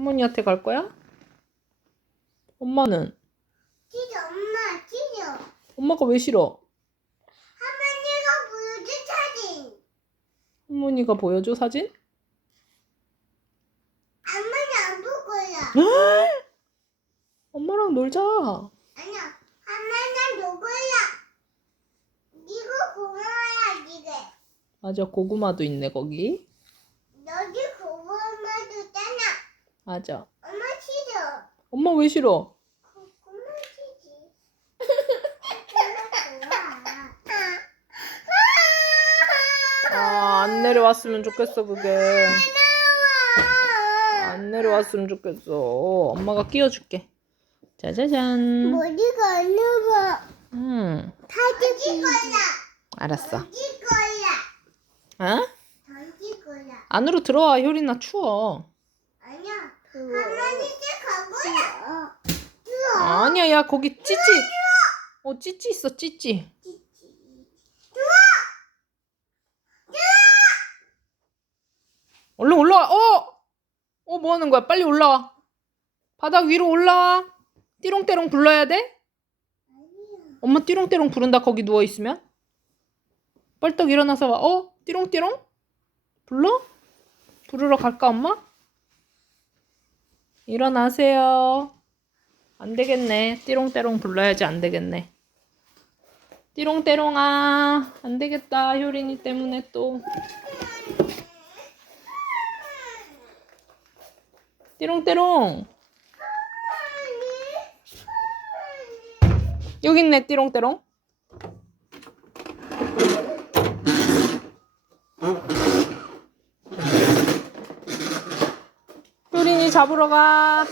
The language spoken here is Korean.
할머니한테 갈 거야? 엄마는? 치즈 엄마 치즈 엄마가 왜 싫어? 할머니가 보여준 사진 할머니가 보여줘 사진? 할머니 안 볼 거야 엄마랑 놀자. 아니야 할머니 누구야 이거 고마워야 이게 맞아 고구마도 있네 거기 고구마도 있잖아 맞아. 엄마 치즈 엄마 왜 싫어? 아안 내려왔으면 좋겠어 그게. 안 내려왔으면 좋겠어. 엄마가 끼워줄게. 짜자잔. 머리가 안 나와 음 던질 거야 알았어. 던질 거야 어? 던질 거야 안으로 들어와 효린아 추워. 들어 아니야 야 거기 찌찌. 어 찌찌 있어 찌찌. 얼른 올라와. 어! 어, 뭐 하는 거야? 빨리 올라와. 바닥 위로 올라와. 띠롱떼롱 불러야 돼? 엄마 띠롱떼롱 부른다, 거기 누워 있으면. 벌떡 일어나서 와. 어? 띠롱띠롱? 불러? 부르러 갈까, 엄마? 일어나세요. 안 되겠네. 띠롱떼롱 불러야지 안 되겠네. 띠롱떼롱아. 안 되겠다. 효린이 때문에 또. 띠롱떼롱. 여기 있네, 띠롱떼롱. 효린이 잡으러 가.